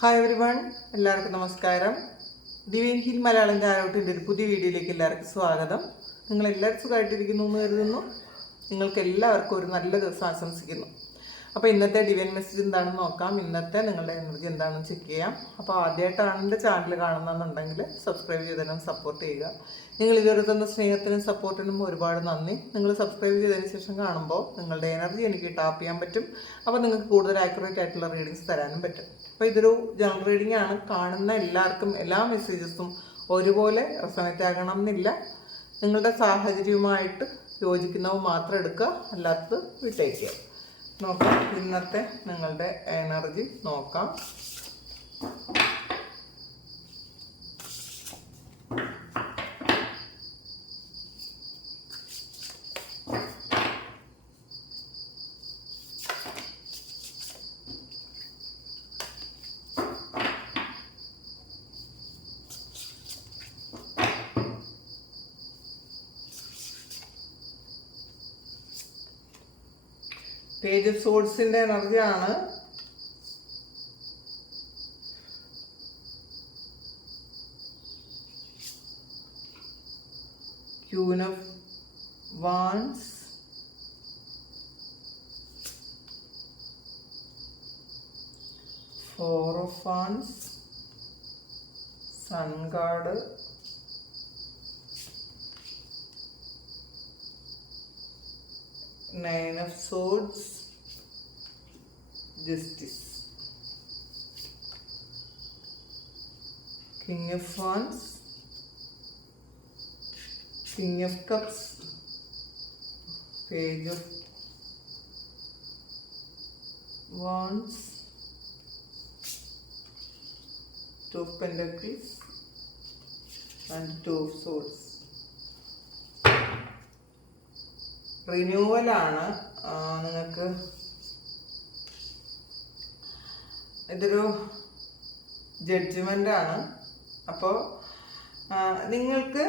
Hi every one എല്ലാവർക്കും നമസ്കാരം. ദിവ്യൻ hill Malayalam ചാനോട്ടിന്റെ ഒരു പുതിയ വീഡിയോയിലേക്ക് എല്ലാവർക്കും സ്വാഗതം. നിങ്ങൾ എല്ലാവരും സുഖമായിട്ടിരിക്കുന്നു എന്ന് കരുതുന്നു. നിങ്ങൾക്ക് എല്ലാവർക്കും ഒരു നല്ല ദിവസം ആശംസിക്കുന്നു. അപ്പോൾ ഇന്നത്തെ ഡിവൈൻ മെസ്സേജ് എന്താണെന്ന് നോക്കാം. ഇന്നത്തെ നിങ്ങളുടെ എനർജി എന്താണെന്ന് ചെക്ക് ചെയ്യാം. അപ്പോൾ ആദ്യമായിട്ടാണ് എന്റെ ചാനൽ കാണുന്നതെന്നുണ്ടെങ്കിൽ സബ്സ്ക്രൈബ് ചെയ്തതിനും സപ്പോർട്ട് ചെയ്യുക. നിങ്ങൾ ഇതുവരെ തന്ന സ്നേഹത്തിനും സപ്പോർട്ടിനും ഒരുപാട് നന്ദി. നിങ്ങൾ സബ്സ്ക്രൈബ് ചെയ്തതിന് ശേഷം കാണുമ്പോൾ നിങ്ങളുടെ എനർജി എനിക്ക് ടാപ്പ് ചെയ്യാൻ പറ്റും. അപ്പോൾ നിങ്ങൾക്ക് കൂടുതൽ ആക്യുറേറ്റ് ആയിട്ടുള്ള റീഡിങ്സ് തരാനും പറ്റും. അപ്പോൾ ഇതൊരു ജനറൽ റീഡിംഗ് ആണ്. കാണുന്ന എല്ലാവർക്കും എല്ലാ മെസ്സേജസും ഒരുപോലെ റെസണേറ്റ് ആകണം എന്നില്ല. നിങ്ങളുടെ സാഹചര്യവുമായിട്ട് യോജിക്കുന്നവ മാത്രം എടുക്കുക. അല്ലാത്തത് വിട്ടേക്കുക നോക്കാം. ഇന്നത്തെ നിങ്ങളുടെ എനർജി നോക്കാം. പേജ് ഓഫ് സോഴ്സിന്റെ എനർജിയാണ് queen of wands four of wands sun card nine of swords justice. King of wands king of cups page of wands two of pentacles and two of swords റിന്യൂവലാണ് നിങ്ങൾക്ക് ഇതൊരു judgement ആണ്. അപ്പോൾ നിങ്ങൾക്ക്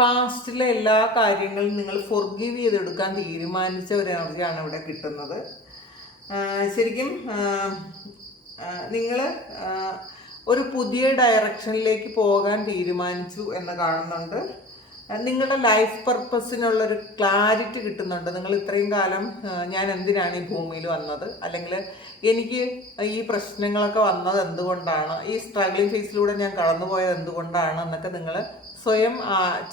പാസ്റ്റിലെ എല്ലാ കാര്യങ്ങളും നിങ്ങൾ ഫൊർഗീവ് ചെയ്തെടുക്കാൻ തീരുമാനിച്ച ഒരു എനർജിയാണ് ഇവിടെ കിട്ടുന്നത്. ശരിക്കും നിങ്ങൾ ഒരു പുതിയ ഡയറക്ഷനിലേക്ക് പോകാൻ തീരുമാനിച്ചു എന്ന് കാണുന്നുണ്ട്. നിങ്ങളുടെ ലൈഫ് പർപ്പസിനുള്ളൊരു ക്ലാരിറ്റി കിട്ടുന്നുണ്ട്. നിങ്ങൾ ഇത്രയും കാലം ഞാൻ എന്തിനാണ് ഈ ഭൂമിയിൽ വന്നത്? അല്ലെങ്കിൽ എനിക്ക് ഈ പ്രശ്നങ്ങളൊക്കെ വന്നത് എന്തുകൊണ്ടാണ്? ഈ സ്ട്രഗ്ലിംഗ് ഫേസിലൂടെ ഞാൻ കടന്നുപോയത് എന്തുകൊണ്ടാണ് എന്നൊക്കെ നിങ്ങൾ സ്വയം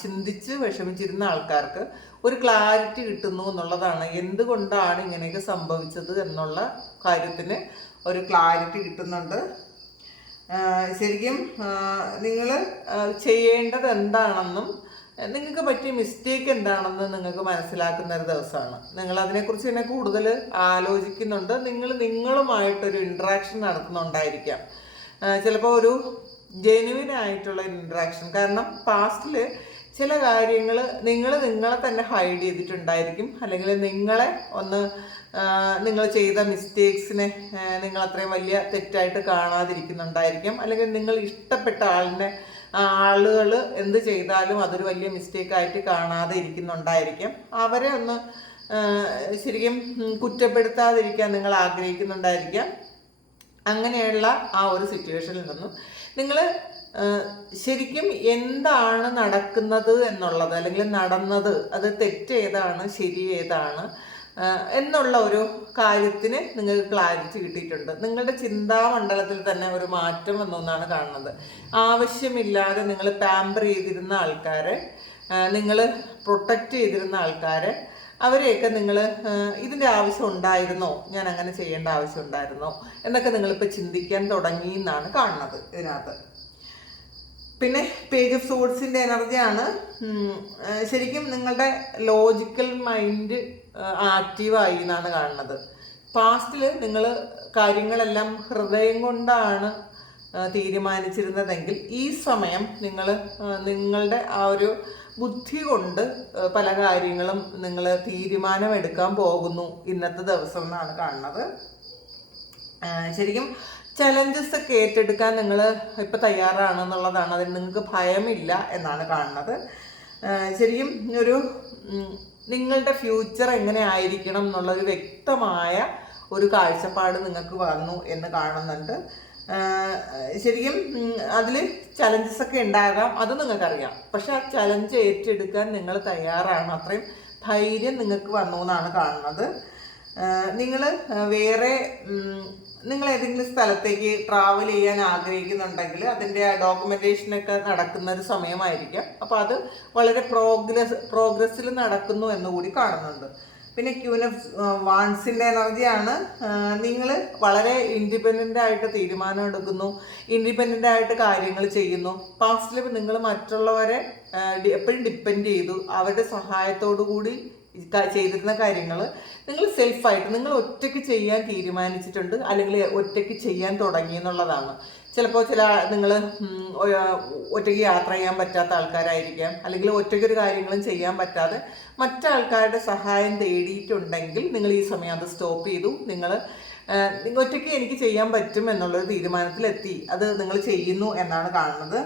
ചിന്തിച്ച് വിഷമിച്ചിരുന്ന ആൾക്കാർക്ക് ഒരു ക്ലാരിറ്റി കിട്ടുന്നു എന്നുള്ളതാണ്. എന്തുകൊണ്ടാണ് ഇങ്ങനെയൊക്കെ സംഭവിച്ചത് എന്നുള്ള കാര്യത്തിന് ഒരു ക്ലാരിറ്റി കിട്ടുന്നുണ്ട്. ശരിക്കും നിങ്ങൾ ചെയ്യേണ്ടത് എന്താണെന്നും നിങ്ങൾക്ക് പറ്റിയ മിസ്റ്റേക്ക് എന്താണെന്ന് നിങ്ങൾക്ക് മനസ്സിലാക്കുന്ന ഒരു ദിവസമാണ്. നിങ്ങൾ അതിനെക്കുറിച്ച് തന്നെ കൂടുതൽ ആലോചിക്കുന്നുണ്ട്. നിങ്ങൾ നിങ്ങളുമായിട്ടൊരു ഇൻട്രാക്ഷൻ നടത്തുന്നുണ്ടായിരിക്കാം. ചിലപ്പോൾ ഒരു ജെനുവിൻ ആയിട്ടുള്ള ഇൻട്രാക്ഷൻ കാരണം പാസ്റ്റിൽ ചില കാര്യങ്ങൾ നിങ്ങൾ നിങ്ങളെ തന്നെ ഹൈഡ് ചെയ്തിട്ടുണ്ടായിരിക്കും. അല്ലെങ്കിൽ നിങ്ങളെ ഒന്ന് നിങ്ങൾ ചെയ്ത മിസ്റ്റേക്സിനെ നിങ്ങൾ അത്രയും വലിയ തെറ്റായിട്ട് കാണാതിരിക്കുന്നുണ്ടായിരിക്കും. അല്ലെങ്കിൽ നിങ്ങൾ ഇഷ്ടപ്പെട്ട ആളിനെ ആളുകൾ എന്ത് ചെയ്താലും അതൊരു വലിയ മിസ്റ്റേക്കായിട്ട് കാണാതെ ഇരിക്കുന്നുണ്ടായിരിക്കും. അവരെ ഒന്ന് ശരിക്കും കുറ്റപ്പെടുത്താതിരിക്കാൻ നിങ്ങൾ ആഗ്രഹിക്കുന്നുണ്ടായിരിക്കാം. അങ്ങനെയുള്ള ആ ഒരു സിറ്റുവേഷനിൽ നിന്നും. നിങ്ങൾ ശരിക്കും എന്താണ് നടക്കുന്നത് എന്നുള്ളത് അല്ലെങ്കിൽ നടന്നത് അത് തെറ്റേതാണ് ശരി ഏതാണ് എന്നുള്ള ഒരു കാര്യത്തിന് നിങ്ങൾക്ക് ക്ലാരിറ്റി കിട്ടിയിട്ടുണ്ട്. നിങ്ങളുടെ ചിന്താമണ്ഡലത്തിൽ തന്നെ ഒരു മാറ്റം വന്നൊന്നാണ് കാണുന്നത്. ആവശ്യമില്ലാതെ നിങ്ങൾ പാമ്പർ ചെയ്തിരുന്ന ആൾക്കാരെ നിങ്ങൾ പ്രൊട്ടക്റ്റ് ചെയ്തിരുന്ന ആൾക്കാരെ അവരെയൊക്കെ നിങ്ങൾ ഇതിന്റെ ആവശ്യം ഉണ്ടായിരുന്നോ? ഞാൻ അങ്ങനെ ചെയ്യേണ്ട ആവശ്യം ഉണ്ടായിരുന്നോ? എന്നൊക്കെ നിങ്ങളിപ്പോൾ ചിന്തിക്കാൻ തുടങ്ങി എന്നാണ് കാണുന്നത് ഇതിനകത്ത്. പിന്നെ പേജ് ഓഫ് സോഡ്സിന്റെ എനർജിയാണ് ശരിക്കും നിങ്ങളുടെ ലോജിക്കൽ മൈൻഡ് ആക്റ്റീവായി എന്നാണ് കാണുന്നത്. പാസ്റ്റിൽ നിങ്ങൾ കാര്യങ്ങളെല്ലാം ഹൃദയം കൊണ്ടാണ് തീരുമാനിച്ചിരുന്നതെങ്കിൽ ഈ സമയം നിങ്ങൾ നിങ്ങളുടെ ആ ഒരു ബുദ്ധി കൊണ്ട് പല കാര്യങ്ങളും നിങ്ങൾ തീരുമാനമെടുക്കാൻ പോകുന്നു ഇന്നത്തെ ദിവസം എന്നാണ് കാണുന്നത്. ശരിക്കും ചലഞ്ചസ് ഒക്കെ ഏറ്റെടുക്കാൻ നിങ്ങൾ ഇപ്പം തയ്യാറാണെന്നുള്ളതാണ്. അതിന് നിങ്ങൾക്ക് ഭയമില്ല എന്നാണ് കാണുന്നത്. ശരിക്കും ഒരു നിങ്ങളുടെ ഫ്യൂച്ചർ എങ്ങനെ ആയിരിക്കണം എന്നുള്ളൊരു വ്യക്തമായ ഒരു കാഴ്ചപ്പാട് നിങ്ങൾക്ക് വന്നു എന്ന് കാണുന്നുണ്ട്. ശരിക്കും അതിൽ ചലഞ്ചസ് ഒക്കെ ഉണ്ടാകാം അത് നിങ്ങൾക്കറിയാം. പക്ഷെ ആ ചലഞ്ച് ഏറ്റെടുക്കാൻ നിങ്ങൾ തയ്യാറാണ്. അത്രയും ധൈര്യം നിങ്ങൾക്ക് വന്നു എന്നാണ് കാണുന്നത്. നിങ്ങൾ വേറെ നിങ്ങൾ ഏതെങ്കിലും സ്ഥലത്തേക്ക് ട്രാവൽ ചെയ്യാൻ ആഗ്രഹിക്കുന്നുണ്ടെങ്കിൽ അതിന്റെ ഡോക്യുമെന്റേഷനൊക്കെ നടക്കുന്ന ഒരു സമയമായിരിക്കാം. അപ്പോൾ അത് വളരെ പ്രോഗ്രസ് പ്രോഗ്രസ്സിൽ നടക്കുന്നു എന്നുകൂടി കാണുന്നുണ്ട്. പിന്നെ ക്യൂനഫ് വാൺസിന്റെ എനർജിയാണ് നിങ്ങൾ വളരെ ഇൻഡിപെൻഡന്റ് ആയിട്ട് തീരുമാനം എടുക്കുന്നു ഇൻഡിപെൻഡന്റ് ആയിട്ട് കാര്യങ്ങൾ ചെയ്യുന്നു. പാസ്റ്റിൽ നിങ്ങൾ മറ്റുള്ളവരെ എപ്പോഴും ഡിപ്പെൻഡ് ചെയ്തു. അവരുടെ സഹായത്തോടു കൂടി ചെയ്തിരുന്ന കാര്യങ്ങൾ നിങ്ങൾ സെൽഫായിട്ട് നിങ്ങൾ ഒറ്റയ്ക്ക് ചെയ്യാൻ തീരുമാനിച്ചിട്ടുണ്ട് അല്ലെങ്കിൽ ഒറ്റയ്ക്ക് ചെയ്യാൻ തുടങ്ങി എന്നുള്ളതാണ്. ചിലപ്പോൾ ചില നിങ്ങൾ ഒറ്റയ്ക്ക് യാത്ര ചെയ്യാൻ പറ്റാത്ത ആൾക്കാരായിരിക്കാം. അല്ലെങ്കിൽ ഒറ്റയ്ക്ക് ഒരു കാര്യങ്ങളും ചെയ്യാൻ പറ്റാതെ മറ്റാൾക്കാരുടെ സഹായം തേടിയിട്ടുണ്ടെങ്കിൽ നിങ്ങൾ ഈ സമയം അത് സ്റ്റോപ്പ് ചെയ്തു. നിങ്ങൾ ഒറ്റയ്ക്ക് എനിക്ക് ചെയ്യാൻ പറ്റും എന്നുള്ളൊരു തീരുമാനത്തിലെത്തി. അത് നിങ്ങൾ ചെയ്യുന്നു എന്നാണ് കാണുന്നത്.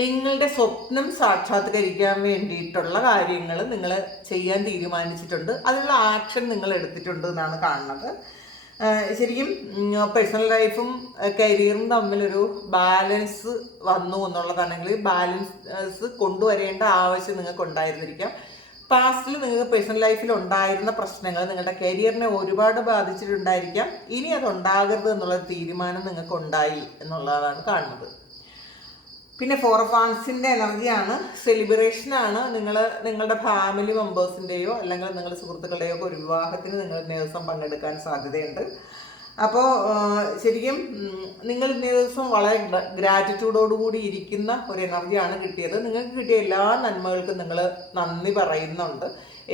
നിങ്ങളുടെ സ്വപ്നം സാക്ഷാത്കരിക്കാൻ വേണ്ടിയിട്ടുള്ള കാര്യങ്ങൾ നിങ്ങൾ ചെയ്യാൻ തീരുമാനിച്ചിട്ടുണ്ട്. അതിനുള്ള ആക്ഷൻ നിങ്ങൾ എടുത്തിട്ടുണ്ട് എന്നാണ് കാണുന്നത്. ശരിക്കും പേഴ്സണൽ ലൈഫും കരിയറും തമ്മിലൊരു ബാലൻസ് വന്നു എന്നുള്ളതാണെങ്കിൽ ബാലൻസ് കൊണ്ടുവരേണ്ട ആവശ്യം നിങ്ങൾക്ക് ഉണ്ടായിരുന്നിരിക്കാം പാസ്റ്റിൽ നിങ്ങൾക്ക് പേഴ്സണൽ ലൈഫിൽ ഉണ്ടായിരുന്ന പ്രശ്നങ്ങൾ നിങ്ങളുടെ കരിയറിനെ ഒരുപാട് ബാധിച്ചിട്ടുണ്ടായിരിക്കാം. ഇനി അത് ഉണ്ടാകരുത് എന്നുള്ള തീരുമാനം നിങ്ങൾക്ക് ഉണ്ടായി എന്നുള്ളതാണ് കാണുന്നത്. പിന്നെ ഫോർ ഫാൻസിന്റെ എനർജിയാണ് സെലിബ്രേഷനാണ് നിങ്ങൾ നിങ്ങളുടെ ഫാമിലി മെമ്പേഴ്സിന്റെയോ അല്ലെങ്കിൽ നിങ്ങളുടെ സുഹൃത്തുക്കളുടെയോ ഒരു വിവാഹത്തിന് നിങ്ങൾ ഇന്നേ ദിവസം പങ്കെടുക്കാൻ സാധ്യതയുണ്ട്. അപ്പോൾ ശരിക്കും നിങ്ങൾ ഇന്നേ ദിവസം വളരെ ഗ്രാറ്റിറ്റ്യൂഡോടുകൂടി ഇരിക്കുന്ന ഒരു എനർജിയാണ് കിട്ടിയത്. നിങ്ങൾക്ക് കിട്ടിയ എല്ലാ നന്മകൾക്കും നിങ്ങൾ നന്ദി പറയുന്നുണ്ട്.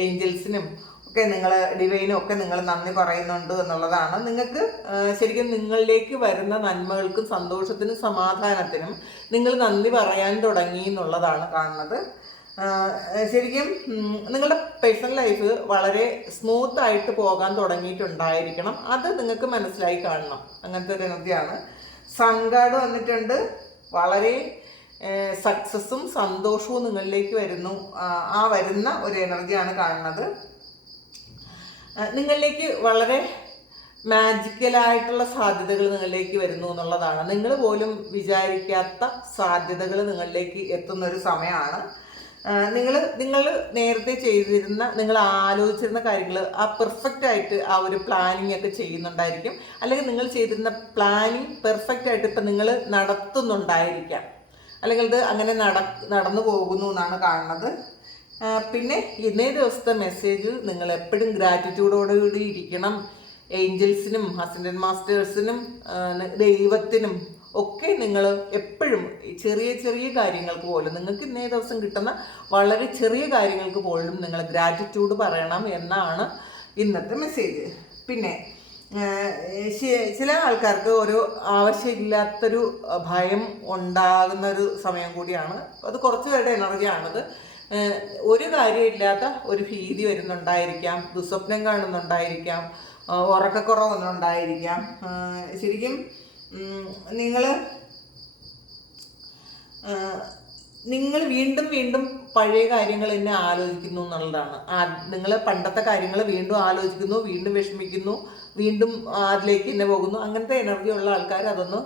ഏഞ്ചൽസിനും ഒക്കെ നിങ്ങൾ ഡിവൈനും ഒക്കെ നിങ്ങൾ നന്ദി പറയുന്നുണ്ട് എന്നുള്ളതാണ്. നിങ്ങൾക്ക് ശരിക്കും നിങ്ങളിലേക്ക് വരുന്ന നന്മകൾക്കും സന്തോഷത്തിനും സമാധാനത്തിനും നിങ്ങൾ നന്ദി പറയാൻ തുടങ്ങി എന്നുള്ളതാണ് കാണുന്നത്. ശരിക്കും നിങ്ങളുടെ പേഴ്സണൽ ലൈഫ് വളരെ സ്മൂത്ത് ആയിട്ട് പോകാൻ തുടങ്ങിയിട്ടുണ്ടായിരിക്കണം. അത് നിങ്ങൾക്ക് മനസ്സിലായി കാണണം. അങ്ങനത്തെ ഒരു എനർജിയാണ് സങ്കാട് വന്നിട്ടുണ്ട്. വളരെ സക്സസ്സും സന്തോഷവും നിങ്ങളിലേക്ക് വരുന്നു. ആ, വരുന്ന ഒരു എനർജിയാണ് കാണുന്നത്. നിങ്ങളിലേക്ക് വളരെ മാജിക്കലായിട്ടുള്ള സാധ്യതകൾ നിങ്ങളിലേക്ക് വരുന്നു എന്നുള്ളതാണ്. നിങ്ങൾ പോലും വിചാരിക്കാത്ത സാധ്യതകൾ നിങ്ങളിലേക്ക് എത്തുന്ന ഒരു സമയമാണ് നിങ്ങൾ നിങ്ങൾ നേരത്തെ ചെയ്തിരുന്ന നിങ്ങൾ ആലോചിച്ചിരുന്ന കാര്യങ്ങൾ ആ പെർഫെക്റ്റ് ആയിട്ട് ആ ഒരു പ്ലാനിങ് ഒക്കെ ചെയ്യുന്നുണ്ടായിരിക്കും. അല്ലെങ്കിൽ നിങ്ങൾ ചെയ്തിരുന്ന പ്ലാനിങ് പെർഫെക്റ്റ് ആയിട്ട് ഇപ്പം നിങ്ങൾ നടത്തുന്നുണ്ടായിരിക്കാം. അല്ലെങ്കിൽ ഇത് അങ്ങനെ നട നടന്നു പോകുന്നു എന്നാണ് കാണുന്നത്. പിന്നെ ഇന്നേ ദിവസത്തെ മെസ്സേജ് നിങ്ങൾ എപ്പോഴും ഗ്രാറ്റിറ്റ്യൂഡോടുകൂടി ഇരിക്കണം. ഏഞ്ചൽസിനും അസിസ്റ്റന്റ് മാസ്റ്റേഴ്സിനും ദൈവത്തിനും ഒക്കെ നിങ്ങൾ എപ്പോഴും ചെറിയ ചെറിയ കാര്യങ്ങൾക്ക് പോലും നിങ്ങൾക്ക് ഇന്നേ ദിവസം കിട്ടുന്ന വളരെ ചെറിയ കാര്യങ്ങൾക്ക് പോലും നിങ്ങൾ ഗ്രാറ്റിറ്റ്യൂഡ് പറയണം എന്നാണ് ഇന്നത്തെ മെസ്സേജ് പിന്നെ ചില ആൾക്കാർക്ക് ഒരു ആവശ്യമില്ലാത്തൊരു ഭയം ഉണ്ടാകുന്ന ഒരു സമയം കൂടിയാണ്. അത് കുറച്ച് പേരുടെ എനർജിയാണത് ഒരു കാര്യമില്ലാത്ത ഒരു ഭീതി വരുന്നുണ്ടായിരിക്കാം ദുസ്വപ്നം കാണുന്നുണ്ടായിരിക്കാം ഉറക്കക്കുറവൊന്നുണ്ടായിരിക്കാം. ശരിക്കും നിങ്ങൾ നിങ്ങൾ വീണ്ടും വീണ്ടും പഴയ കാര്യങ്ങൾ തന്നെ ആലോചിക്കുന്നു എന്നുള്ളതാണ്. നിങ്ങൾ പണ്ടത്തെ കാര്യങ്ങൾ വീണ്ടും ആലോചിക്കുന്നു വീണ്ടും വിഷമിക്കുന്നു വീണ്ടും അതിലേക്ക് തന്നെ പോകുന്നു. അങ്ങനത്തെ എനർജി ഉള്ള ആൾക്കാർ അതൊന്ന്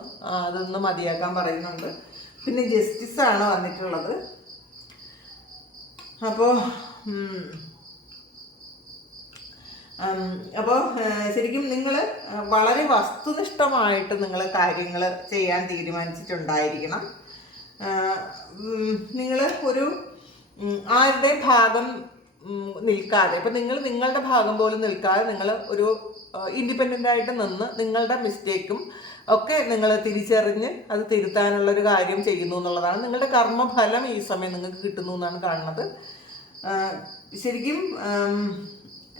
അതൊന്ന് മതിയാക്കാൻ പറയുന്നുണ്ട്. പിന്നെ ജസ്റ്റിസ് ആണ് വന്നിട്ടുള്ളത്. അപ്പോൾ അപ്പോൾ ശരിക്കും നിങ്ങൾ വളരെ വസ്തുനിഷ്ഠമായിട്ട് നിങ്ങൾ കാര്യങ്ങൾ ചെയ്യാൻ തീരുമാനിച്ചിട്ടുണ്ടായിരിക്കണം. നിങ്ങൾ ഒരു ആരുടെ ഭാഗം നിൽക്കാതെ ഇപ്പം നിങ്ങൾ നിങ്ങളുടെ ഭാഗം പോലും നിൽക്കാതെ നിങ്ങൾ ഒരു ഇൻഡിപെൻഡന്റ് ആയിട്ട് നിന്ന് നിങ്ങളുടെ മിസ്റ്റേക്കും ഒക്കെ നിങ്ങൾ തിരിച്ചറിഞ്ഞ് അത് തിരുത്താനുള്ള ഒരു കാര്യം ചെയ്യുന്നു എന്നുള്ളതാണ്. നിങ്ങളുടെ കർമ്മഫലം ഈ സമയം നിങ്ങൾക്ക് കിട്ടുന്നു എന്നാണ് കാണുന്നത്. ശരിക്കും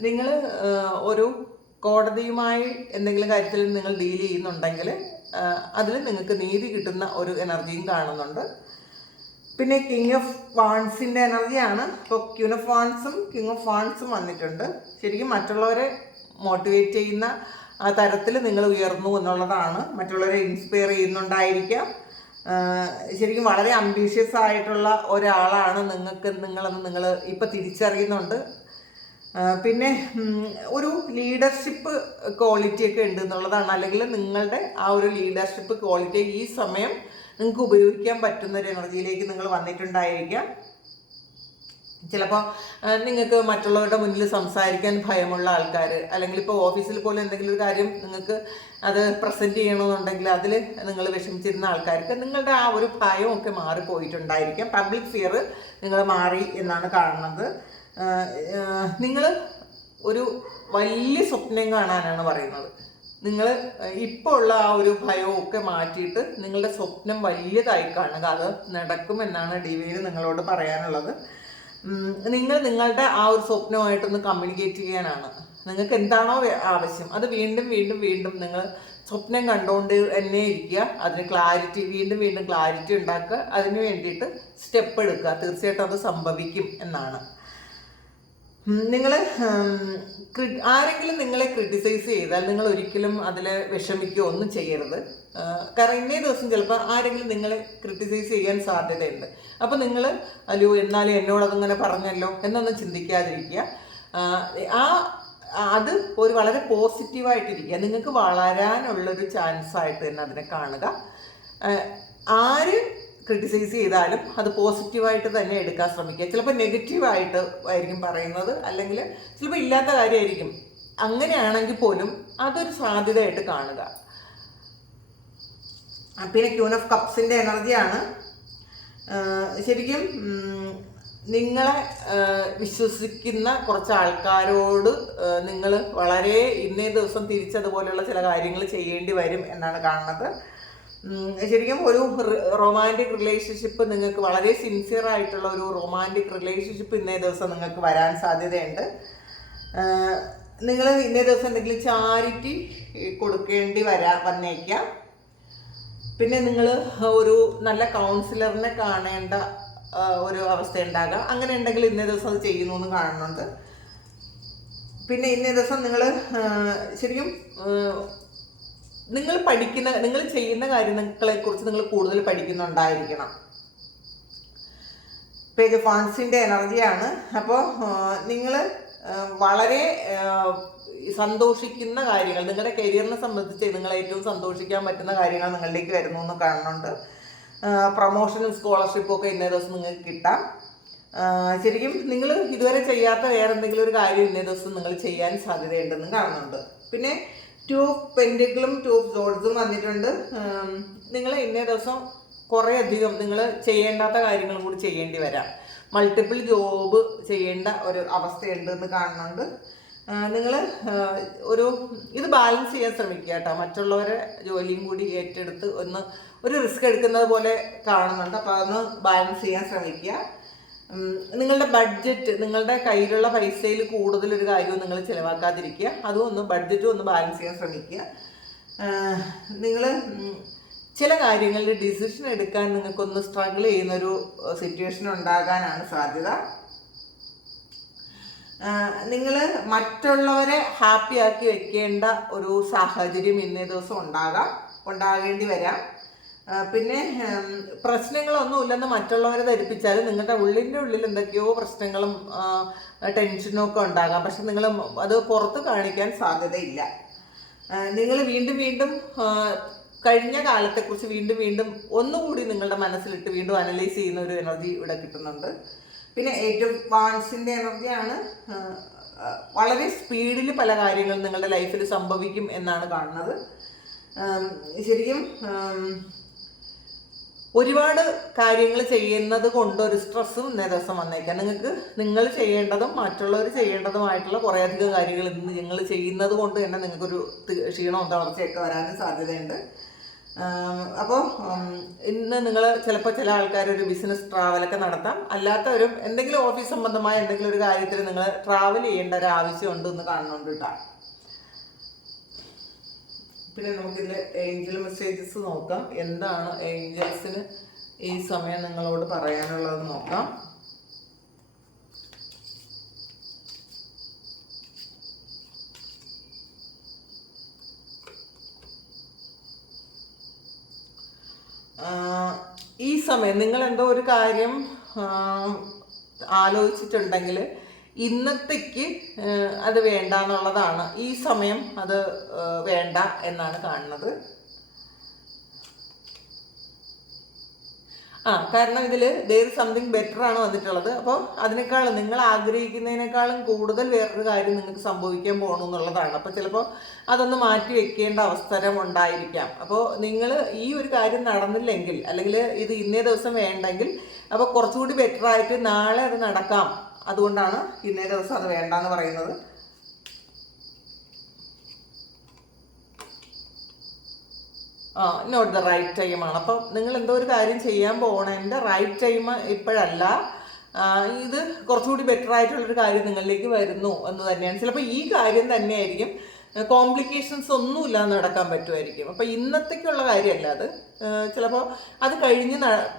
നിങ്ങൾ ഒരു കോടതിയുമായി എന്തെങ്കിലും കാര്യത്തിൽ നിങ്ങൾ ഡീൽ ചെയ്യുന്നുണ്ടെങ്കിൽ അതിൽ നിങ്ങൾക്ക് നീതി കിട്ടുന്ന ഒരു എനർജിയും കാണുന്നുണ്ട്. പിന്നെ കിങ് ഓഫ് വാൺസിന്റെ എനർജിയാണ്. അപ്പോൾ ക്യൂൻ ഓഫ് വാൺസും കിങ് ഓഫ് വാൺസും വന്നിട്ടുണ്ട്. ശരിക്കും മറ്റുള്ളവരെ മോട്ടിവേറ്റ് ചെയ്യുന്ന ആ തരത്തിൽ നിങ്ങൾ ഉയർന്നു എന്നുള്ളതാണ്. മറ്റുള്ളവരെ ഇൻസ്പയർ ചെയ്യുന്നുണ്ടായിരിക്കാം. ശരിക്കും വളരെ അംബീഷ്യസ് ആയിട്ടുള്ള ഒരാളാണ് നിങ്ങൾക്ക് നിങ്ങളെന്ന് നിങ്ങൾ ഇപ്പം തിരിച്ചറിയുന്നുണ്ട്. പിന്നെ ഒരു ലീഡർഷിപ്പ് ക്വാളിറ്റി ഒക്കെ ഉണ്ട് എന്നുള്ളതാണ്. അല്ലെങ്കിൽ നിങ്ങളുടെ ആ ഒരു ലീഡർഷിപ്പ് ക്വാളിറ്റി ഈ സമയം നിങ്ങൾക്ക് ഉപയോഗിക്കാൻ പറ്റുന്ന ഒരു എനർജിയിലേക്ക് നിങ്ങൾ വന്നിട്ടുണ്ടായിരിക്കാം. ചിലപ്പോൾ നിങ്ങൾക്ക് മറ്റുള്ളവരുടെ മുന്നിൽ സംസാരിക്കാൻ ഭയമുള്ള ആൾക്കാർ അല്ലെങ്കിൽ ഇപ്പോൾ ഓഫീസിൽ പോലും എന്തെങ്കിലും ഒരു കാര്യം നിങ്ങൾക്ക് അത് പ്രസന്റ് ചെയ്യണമെന്നുണ്ടെങ്കിൽ അതിൽ നിങ്ങൾ വിഷമിച്ചിരുന്ന ആൾക്കാർക്ക് നിങ്ങളുടെ ആ ഒരു ഭയമൊക്കെ മാറിപ്പോയിട്ടുണ്ടായിരിക്കാം. പബ്ലിക് ഫിയർ നിങ്ങൾ മാറി എന്നാണ് കാണുന്നത്. നിങ്ങൾ ഒരു വലിയ സ്വപ്നം കാണാനാണ് പറയുന്നത്. നിങ്ങൾ ഇപ്പോൾ ഉള്ള ആ ഒരു ഭയമൊക്കെ മാറ്റിയിട്ട് നിങ്ങളുടെ സ്വപ്നം വലിയതായി കാണുക അത് നടക്കുമെന്നാണ് ഡിവിയിൽ നിങ്ങളോട് പറയാനുള്ളത്. നിങ്ങൾ നിങ്ങളുടെ ആ ഒരു സ്വപ്നമായിട്ടൊന്ന് കമ്മ്യൂണിക്കേറ്റ് ചെയ്യാനാണ്. നിങ്ങൾക്ക് എന്താണോ ആവശ്യം അത് വീണ്ടും വീണ്ടും വീണ്ടും നിങ്ങൾ സ്വപ്നം കണ്ടുകൊണ്ട് തന്നെ ഇരിക്കുക. അതിന് ക്ലാരിറ്റി വീണ്ടും വീണ്ടും ക്ലാരിറ്റി ഉണ്ടാക്കുക. അതിന് വേണ്ടിയിട്ട് സ്റ്റെപ്പ് എടുക്കുക. തീർച്ചയായിട്ടും അത് സംഭവിക്കും എന്നാണ്. നിങ്ങൾ ആരെങ്കിലും നിങ്ങളെ ക്രിട്ടിസൈസ് ചെയ്താൽ നിങ്ങൾ ഒരിക്കലും അതിൽ വിഷമിക്കുകയോ ഒന്നും ചെയ്യരുത്. കാരണം ഇന്നേ ദിവസം ചിലപ്പോൾ ആരെങ്കിലും നിങ്ങളെ ക്രിട്ടിസൈസ് ചെയ്യാൻ സാധ്യതയുണ്ട്. അപ്പോൾ നിങ്ങൾ അല്ലോ എന്നാലും എന്നോടതങ്ങനെ പറഞ്ഞല്ലോ എന്നൊന്നും ചിന്തിക്കാതിരിക്കുക. ആ അത് ഒരു വളരെ പോസിറ്റീവായിട്ടിരിക്കുക നിങ്ങൾക്ക് വളരാനുള്ളൊരു ചാൻസ് ആയിട്ട് തന്നെ അതിനെ കാണുക. ആര് ക്രിട്ടിസൈസ് ചെയ്താലും അത് പോസിറ്റീവായിട്ട് തന്നെ എടുക്കാൻ ശ്രമിക്കുക. ചിലപ്പോൾ നെഗറ്റീവായിട്ട് ആയിരിക്കും പറയുന്നത്. അല്ലെങ്കിൽ ചിലപ്പോൾ ഇല്ലാത്ത കാര്യമായിരിക്കും. അങ്ങനെയാണെങ്കിൽ പോലും അതൊരു സാധ്യതയായിട്ട് കാണുക. പിന്നെ ക്യൂൺ ഓഫ് കപ്സിന്റെ എനർജിയാണ് ശരിക്കും നിങ്ങളെ വിശ്വസിക്കുന്ന കുറച്ച് ആൾക്കാരോട് നിങ്ങൾ വളരെ ഇന്നേ ദിവസം തിരിച്ചതുപോലെയുള്ള ചില കാര്യങ്ങൾ ചെയ്യേണ്ടി വരും എന്നാണ് കാണുന്നത്. ശരിക്കും ഒരു റൊമാന്റിക് റിലേഷൻഷിപ്പ് നിങ്ങൾക്ക് വളരെ സിൻസിയർ ആയിട്ടുള്ള ഒരു റൊമാന്റിക് റിലേഷൻഷിപ്പ് ഇന്നേ ദിവസം നിങ്ങൾക്ക് വരാൻ സാധ്യതയുണ്ട്. നിങ്ങൾ ഇന്നേ ദിവസം എന്തെങ്കിലും ചാരിറ്റി കൊടുക്കേണ്ടി വരാ വന്നേക്കാം. പിന്നെ നിങ്ങൾ ഒരു നല്ല കൗൺസിലറിനെ കാണേണ്ട ഒരു അവസ്ഥ ഉണ്ടാകാം. അങ്ങനെ ഉണ്ടെങ്കിൽ ഇന്നേ ദിവസം അത് ചെയ്യുന്നു എന്ന് കാണുന്നുണ്ട്. പിന്നെ ഇന്നേ ദിവസം നിങ്ങൾ ശരിക്കും നിങ്ങൾ പഠിക്കുന്ന നിങ്ങൾ ചെയ്യുന്ന കാര്യങ്ങളെ കുറിച്ച് നിങ്ങൾ കൂടുതൽ പഠിക്കുന്നുണ്ടായിരിക്കണം. പേജ് ഫാൻസിന്റെ എനർജിയാണ്. അപ്പോൾ നിങ്ങൾ വളരെ സന്തോഷിക്കുന്ന കാര്യങ്ങൾ നിങ്ങളുടെ കരിയറിനെ സംബന്ധിച്ച് നിങ്ങൾ ഏറ്റവും സന്തോഷിക്കാൻ പറ്റുന്ന കാര്യങ്ങൾ നിങ്ങളിലേക്ക് വരുന്നു എന്ന് കാണുന്നുണ്ട്. പ്രൊമോഷനും സ്കോളർഷിപ്പും ഒക്കെ ഇന്നേ ദിവസം നിങ്ങൾക്ക് കിട്ടാം. ശരിക്കും നിങ്ങൾ ഇതുവരെ ചെയ്യാത്ത വേറെ എന്തെങ്കിലും ഒരു കാര്യം ഇന്നേ ദിവസം നിങ്ങൾ ചെയ്യാൻ സാധ്യതയുണ്ടെന്ന് കാണുന്നുണ്ട്. പിന്നെ ടു പെൻഡിക്കിളും ടു സോഡ്സും വന്നിട്ടുണ്ട്. നിങ്ങൾ ഇന്നേ ദിവസം കുറേ അധികം നിങ്ങൾ ചെയ്യേണ്ടാത്ത കാര്യങ്ങളും കൂടി ചെയ്യേണ്ടി വരാം. മൾട്ടിപ്പിൾ ജോബ് ചെയ്യേണ്ട ഒരു അവസ്ഥയുണ്ട് എന്ന് കാണുന്നുണ്ട് നിങ്ങൾ ഒരു ഇത് ബാലൻസ് ചെയ്യാൻ ശ്രമിക്കുക കേട്ടോ. മറ്റുള്ളവരെ ജോലിയും കൂടി ഏറ്റെടുത്ത് ഒന്ന് ഒരു റിസ്ക് എടുക്കുന്നത് പോലെ കാണുന്നുണ്ട്. അപ്പോൾ അതൊന്ന് ബാലൻസ് ചെയ്യാൻ ശ്രമിക്കുക. നിങ്ങളുടെ ബഡ്ജറ്റ് നിങ്ങളുടെ കയ്യിലുള്ള പൈസയിൽ കൂടുതലൊരു കാര്യവും നിങ്ങൾ ചിലവാക്കാതിരിക്കുക. അതും ഒന്ന് ബഡ്ജറ്റും ഒന്ന് ബാലൻസ് ചെയ്യാൻ ശ്രമിക്കുക. നിങ്ങൾ ചില കാര്യങ്ങളിൽ ഡിസിഷൻ എടുക്കാൻ നിങ്ങൾക്കൊന്ന് സ്ട്രഗിൾ ചെയ്യുന്നൊരു സിറ്റുവേഷൻ ഉണ്ടാകാനാണ് സാധ്യത. നിങ്ങൾ മറ്റുള്ളവരെ ഹാപ്പിയാക്കി വെക്കേണ്ട ഒരു സാഹചര്യം ഇന്നേ ദിവസം ഉണ്ടാകാം ഉണ്ടാകേണ്ടി വരാം. പിന്നെ പ്രശ്നങ്ങളൊന്നും പ്രശ്നങ്ങളൊന്നുമില്ലെന്ന് മറ്റുള്ളവരെ ധരിപ്പിച്ചാൽ നിങ്ങളുടെ ഉള്ളിന്റെ ഉള്ളിൽ എന്തൊക്കെയോ പ്രശ്നങ്ങളും ടെൻഷനും ഒക്കെ ഉണ്ടാകാം. പക്ഷെ നിങ്ങൾ അത് പുറത്ത് കാണിക്കാൻ സാധ്യതയില്ല. നിങ്ങൾ വീണ്ടും വീണ്ടും കഴിഞ്ഞ കാലത്തെക്കുറിച്ച് വീണ്ടും വീണ്ടും ഒന്നുകൂടി നിങ്ങളുടെ മനസ്സിലിട്ട് വീണ്ടും അനലൈസ് ചെയ്യുന്ന ഒരു എനർജി ഇവിടെ കിട്ടുന്നുണ്ട്. പിന്നെ ഏറ്റവും വാൻസിന്റെ എനർജിയാണ് വളരെ സ്പീഡിൽ പല കാര്യങ്ങളും നിങ്ങളുടെ ലൈഫിൽ സംഭവിക്കും എന്നാണ് കാണുന്നത്. ശരിക്കും ഒരുപാട് കാര്യങ്ങൾ ചെയ്യുന്നത് കൊണ്ട് ഒരു സ്ട്രെസ്സും ഇന്നേ ദിവസം വന്നേക്കാം. നിങ്ങൾക്ക് നിങ്ങൾ ചെയ്യേണ്ടതും മറ്റുള്ളവർ ചെയ്യേണ്ടതുമായിട്ടുള്ള കുറേയധികം കാര്യങ്ങൾ ഇന്ന് നിങ്ങൾ ചെയ്യുന്നത് കൊണ്ട് തന്നെ നിങ്ങൾക്കൊരു ക്ഷീണവും തളർച്ചയൊക്കെ വരാനും സാധ്യതയുണ്ട്. അപ്പോൾ ഇന്ന് നിങ്ങൾ ചിലപ്പോൾ ചില ആൾക്കാർ ഒരു ബിസിനസ് ട്രാവലൊക്കെ നടത്താം. അല്ലാത്തവരും എന്തെങ്കിലും ഓഫീസ് സംബന്ധമായ എന്തെങ്കിലും ഒരു കാര്യത്തിൽ നിങ്ങൾ ട്രാവൽ ചെയ്യേണ്ട ഒരു ആവശ്യമുണ്ട് എന്ന് കാണുന്നുണ്ട് കേട്ടോ. പിന്നെ നമുക്കിതിൽ ഏഞ്ചൽ മെസ്സേജസ് നോക്കാം. എന്താണ് ഏഞ്ചൽസിന് ഈ സമയം നിങ്ങളോട് പറയാനുള്ളത് നോക്കാം. ഈ സമയം നിങ്ങൾ എന്തോ ഒരു കാര്യം ആലോചിച്ചിട്ടുണ്ടെങ്കിൽ ഇന്നത്തേക്ക് അത് വേണ്ട എന്നുള്ളതാണ് ഈ സമയം അത് വേണ്ട എന്നാണ് കാണുന്നത്. ആ കാരണം ഇതിൽ ദേർ സംതിങ് ബെറ്റർ ആണ് വന്നിട്ടുള്ളത്. അപ്പോൾ അതിനേക്കാളും നിങ്ങൾ ആഗ്രഹിക്കുന്നതിനേക്കാളും കൂടുതൽ വേറൊരു കാര്യം നിങ്ങൾക്ക് സംഭവിക്കാൻ പോകണം എന്നുള്ളതാണ്. അപ്പോൾ ചിലപ്പോൾ അതൊന്ന് മാറ്റി വെക്കേണ്ട അവസരം ഉണ്ടായിരിക്കാം. അപ്പോൾ നിങ്ങൾ ഈ ഒരു കാര്യം നടന്നില്ലെങ്കിൽ അല്ലെങ്കിൽ ഇത് ഇന്നേ ദിവസം വേണ്ടെങ്കിൽ അപ്പോൾ കുറച്ചുകൂടി ബെറ്റർ ആയിട്ട് നാളെ അത് നടക്കാം. അതുകൊണ്ടാണ് ഇന്നേ ദിവസം അത് വേണ്ടാന്ന് പറയുന്നത്. ആ നോട്ട് ദ റൈറ്റ് ടൈമാണ് അപ്പം നിങ്ങൾ എന്തോ ഒരു കാര്യം ചെയ്യാൻ പോകണതിന്റെ റൈറ്റ് ടൈം ഇപ്പോഴല്ല. ഇത് കുറച്ചുകൂടി ബെറ്റർ ആയിട്ടുള്ളൊരു കാര്യം നിങ്ങളിലേക്ക് വരുന്നു എന്ന് തന്നെയാണ്. ചിലപ്പോൾ ഈ കാര്യം തന്നെയായിരിക്കും. കോംപ്ലിക്കേഷൻസ് ഒന്നുമില്ല നടക്കാൻ പറ്റുമായിരിക്കും. അപ്പോൾ ഇന്നത്തേക്കുള്ള കാര്യമല്ല അത്. ചിലപ്പോൾ അത് കഴിഞ്ഞ്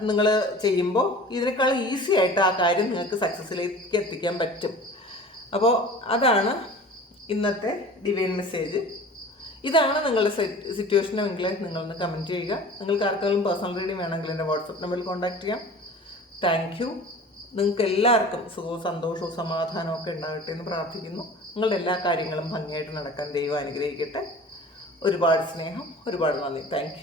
നിങ്ങൾ ചെയ്യുമ്പോൾ ഇതിനേക്കാൾ ഈസി ആയിട്ട് ആ കാര്യം നിങ്ങൾക്ക് സക്സസ്സിലേക്ക് എത്തിക്കാൻ പറ്റും. അപ്പോൾ അതാണ് ഇന്നത്തെ ഡിവൈൻ മെസ്സേജ് ഇതാണ് നിങ്ങളുടെ സിറ്റുവേഷനെങ്കിൽ നിങ്ങളൊന്ന് കമന്റ് ചെയ്യുക. നിങ്ങൾക്ക് ആർക്കെങ്കിലും പേഴ്സണൽ റീഡിംഗ് വേണമെങ്കിൽ എന്റെ വാട്സപ്പ് നമ്പറിൽ കോൺടാക്ട് ചെയ്യാം. താങ്ക് യു നിങ്ങൾക്ക് എല്ലാവർക്കും സുഖവും സന്തോഷവും സമാധാനവും ഒക്കെ ഉണ്ടാകട്ടെ എന്ന് പ്രാർത്ഥിക്കുന്നു. നിങ്ങളുടെ എല്ലാ കാര്യങ്ങളും ഭംഗിയായിട്ട് നടക്കാൻ ദൈവം അനുഗ്രഹിക്കട്ടെ. ഒരുപാട് സ്നേഹം ഒരുപാട് നന്ദി. താങ്ക്